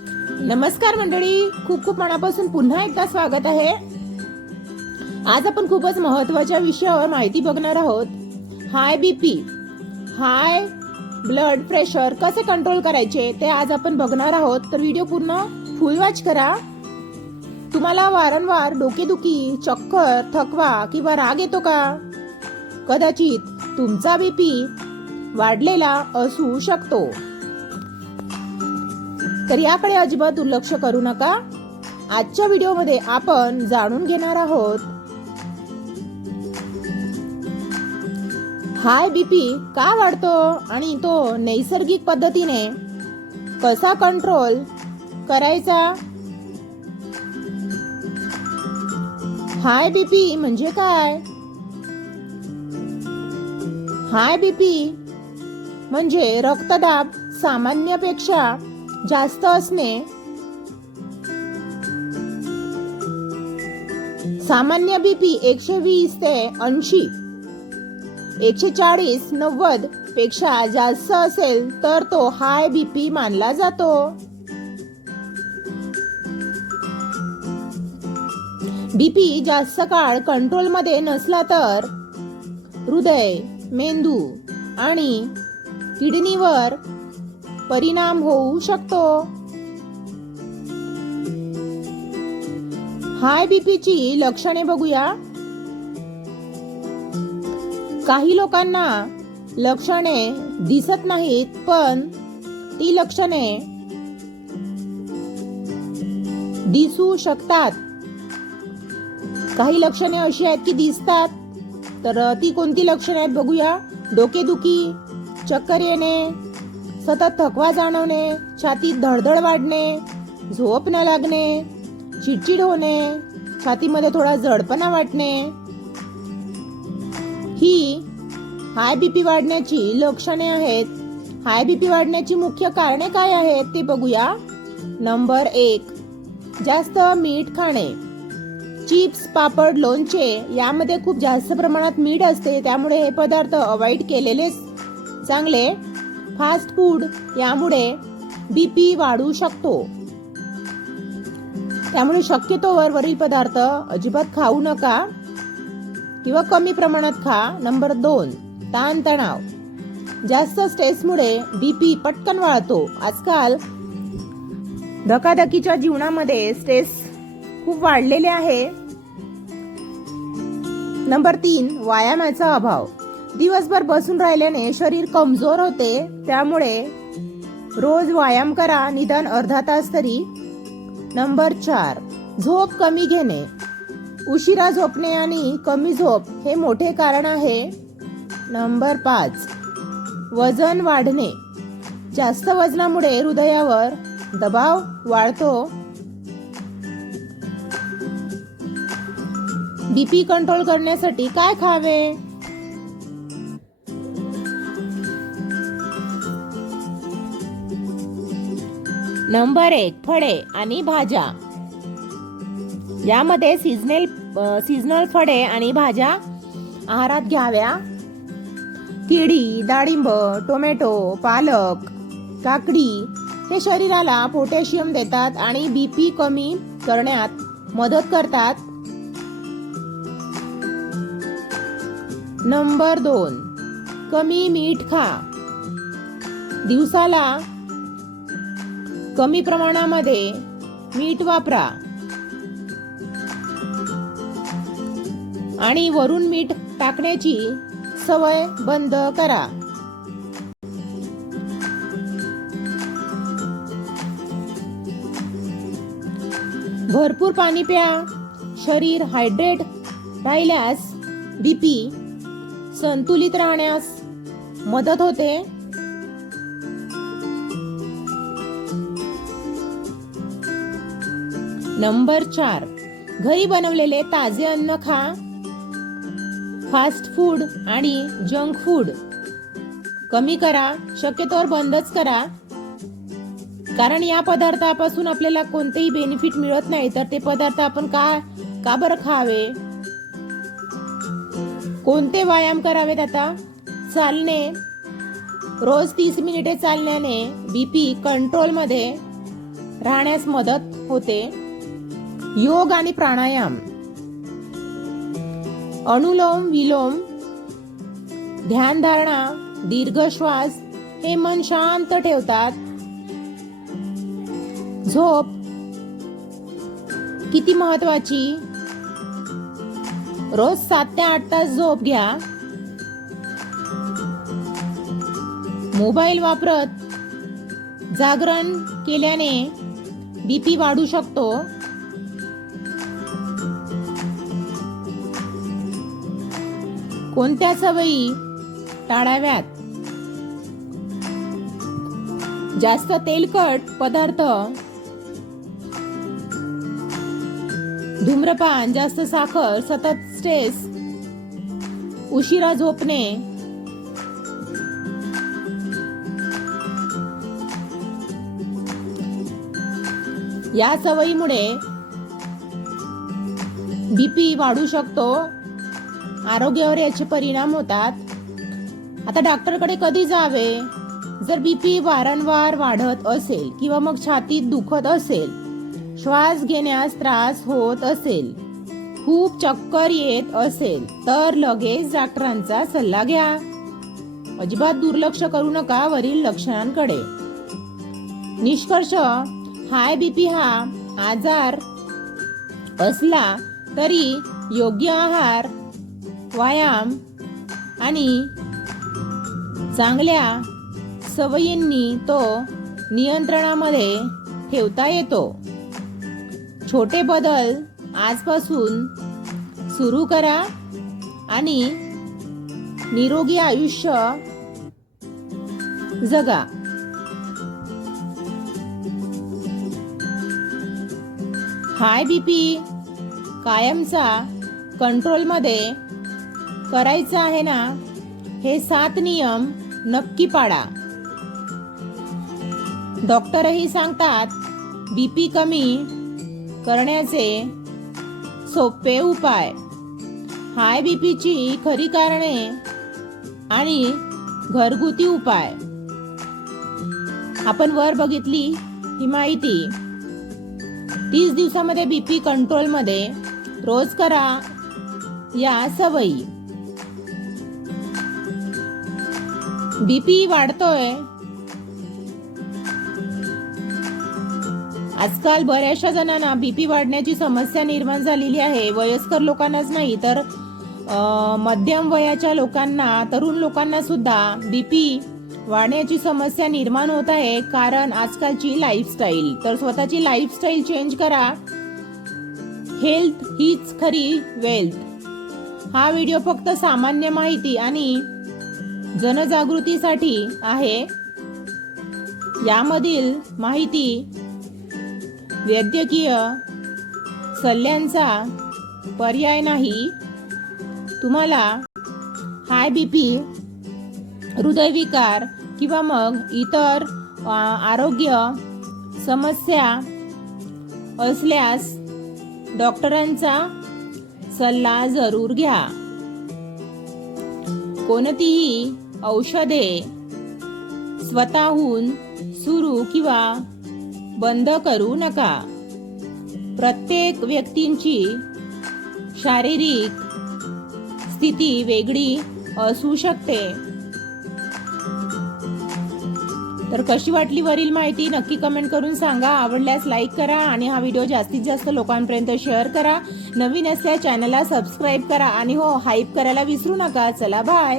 नमस्कार मंडळी, खूप खूप मनापासून पुन्हा एकदा स्वागत आहे. आज आपण खूपच महत्त्वाच्या विषयावर माहिती बघणार आहोत. High BP, high blood pressure कसे कंट्रोल करायचे ते आज आपण बघणार आहोत. तर व्हिडिओ पूर्ण फुल वॉच करा. तुम्हाला वारंवार डोकेदुखी, चक्कर, थकवा किंवा राग येतो का? कदाचित तुमचा बीपी वाढलेला असू शकतो. तर याकडे अजिबात दुर्लक्ष करू नका. आजच्या व्हिडिओमध्ये आपण जाणून घेणार आहोत हाय बीपी का वाढतो आणि तो नैसर्गिक पद्धतीने कसा कंट्रोल करायचा. हाय बीपी म्हणजे काय? हाय बीपी म्हणजे रक्तदाब सामान्यपेक्षा जास्त असणे. सामान्य बीपी 120 ते 80, 140-90 पेक्षा जास्त असेल तर तो हाय बीपी मानला जातो. बीपी जास्त काळ कंट्रोलमध्ये नसला तर हृदय, मेंदू आणि किडनीवर परिणाम होऊ शकतो. हाय बीपीची लक्षणे बघूया. काही लोकांना लक्षणे दिसत नाहीत, पण ती लक्षणे दिसू शकतात. काही लक्षणे अशी आहेत की दिसतात. तर ती कोणती लक्षणे आहेत बघूया. डोकेदुखी, चक्कर येणे, सतत थकवा जाणवणे, छातीत धडधड वाढणे, झोप न लागणे, चिडचिड होणे, छातीमध्ये थोडा जडपणा वाटणे, ही हाय बीपी वाढण्याची लक्षणे आहेत. हाय बीपी वाढण्याची मुख्य कारणे काय आहेत ते बघूया. नंबर 1, जास्त मीठ खाणे. चिप्स, पापड, लोणचे यामध्ये खूप जास्त प्रमाणात मीठ असते, त्यामुळे हे पदार्थ अवॉइड केलेले चांगले. फास्ट फूड यामुळे बीपी वाढू शकतो, त्यामुळे शक्यतोवर वरील पदार्थ अजिबात खाऊ नका किंवा कमी प्रमाणात खा. नंबर 2, ताणतणाव. जास्त स्ट्रेसमुळे बीपी पटकन वाढतो. आजकाल धकाधकीच्या जीवनामध्ये स्ट्रेस खूप वाढलेले आहे. नंबर 3, व्यायामाचा अभाव. दिवसभर बसून राहिल्याने शरीर कमजोर होते, त्यामुळे रोज व्यायाम करा, निदान अर्धा तास तरी. नंबर 4, झोप कमी घेणे. उशिरा झोपणे आणि कमी झोप हे मोठे कारण आहे. नंबर 5, वजन वाढणे. जास्त वजनामुळे हृदयावर दबाव वाढतो. बीपी कंट्रोल करण्यासाठी काय खावे? नंबर 1, फळे आणि भाज्या. यामध्ये सीझनल फळे आणि भाज्या आहारात घ्याव्या. केळी, डाळिंब, टोमॅटो, पालक, काकडी हे शरीराला पोटॅशियम देतात आणि बीपी कमी करण्यात मदत करतात. नंबर 2, कमी मीठ खा. दिवसाला कमी प्रमाणामध्ये मीठ वापरा आणि वरून मीठ टाकण्याची सवय बंद करा. भरपूर पाणी प्या. शरीर हायड्रेट राहिल्यास बीपी संतुलित राहण्यास मदत होते. नंबर 4, घरी बनवलेले ताजे अन्न खा. फास्ट फूड आणि जंक फूड कमी करा, शक्यतोवर बंदच करा. कारण या पदार्थापासून आपल्याला कोणतेही बेनिफिट मिळत नाही, तर ते पदार्थ आपण का बरं खावे? कोणते व्यायाम करावेत आता? चालणे. रोज 30 मिनिटे चालण्याने बीपी कंट्रोल मध्ये राहण्यास मदत होते. योग आणि प्राणायाम, अनुलोम विलोम, ध्यानधारणा, दीर्घ श्वास हे मन शांत ठेवतात. झोप किती महत्वाची. रोज 7 ते 8 तास झोप घ्या. मोबाईल वापरत जागरण केल्याने बीपी वाढू शकतो. कोणत्या सवयी टाळाव्यात? जास्त तेलकट पदार्थ, धूम्रपान, जास्त साखर, सतत स्ट्रेस, उशिरा झोपणे, या सवयीमुळे बीपी वाढू शकतो. आरोग्यावर याचे परिणाम होतात. आता डॉक्टरकडे कधी जावे? जर बीपी वारंवार वाढत असेल किंवा मग छातीत दुखत असेल, श्वास घेण्यास त्रास होत असेल, खूप चक्कर येत असेल तर लगेच डॉक्टरांचा सल्ला घ्या. अजिबात दुर्लक्ष करू नका वरील लक्षणांकडे. निष्कर्ष, हाय बीपी हा आजार असला तरी योग्य आहार, व्यायाम आणि चांगल्या सवयींनी तो नियंत्रणामध्ये ठेवता येतो. छोटे बदल आजपासून सुरू करा आणि निरोगी आयुष्य जगा. हाय बीपी कायमचा कंट्रोलमध्ये करायचा आहे ना? हे 7 नियम नक्की पाळा. डॉक्टरही सांगतात बीपी कमी करण्याचे सोपे उपाय. हाय बीपीची खरी कारणे आणि घरगुती उपाय आपण वर बघितली ही माहिती. 30 दिवसामध्ये बीपी कंट्रोलमध्ये. रोज करा या सवयी. बीपी वाढतोय. आजकाल बऱ्याचशा जणांना बीपी वाढण्याची समस्या निर्माण झालेली आहे. वयस्कर लोकांनाच नाही तर मध्यम वयाच्या लोकांना, तरुण लोकांना सुद्धा बीपी वाढण्याची समस्या निर्माण होत आहे. कारण आजकालची लाईफस्टाईल. तर स्वतःची लाईफस्टाईल चेंज करा. हेल्थ हीच खरी वेल्थ. हा व्हिडिओ फक्त सामान्य माहिती आणि जनजागृतीसाठी आहे. यामधील माहिती वैद्यकीय सल्ल्यांचा पर्याय नाही. तुम्हाला हाय बीपी, हृदयविकार किंवा मग इतर आरोग्य समस्या असल्यास डॉक्टरांचा सल्ला जरूर घ्या. कोणतीही औषधे स्वतःहून सुरू किंवा बंद करू नका. प्रत्येक व्यक्तींची शारीरिक स्थिती वेगळी असू शकते. तर कशी वाटली वरील माहिती नक्की कमेंट करून सांगा. आवडल्यास लाईक करा आणि हा व्हिडिओ जास्तीत जास्त लोकांपर्यंत शेअर करा. नवीन असल्या चॅनलला सबस्क्राईब करा आणि हो, हाईप करायला विसरू नका. चला बाय.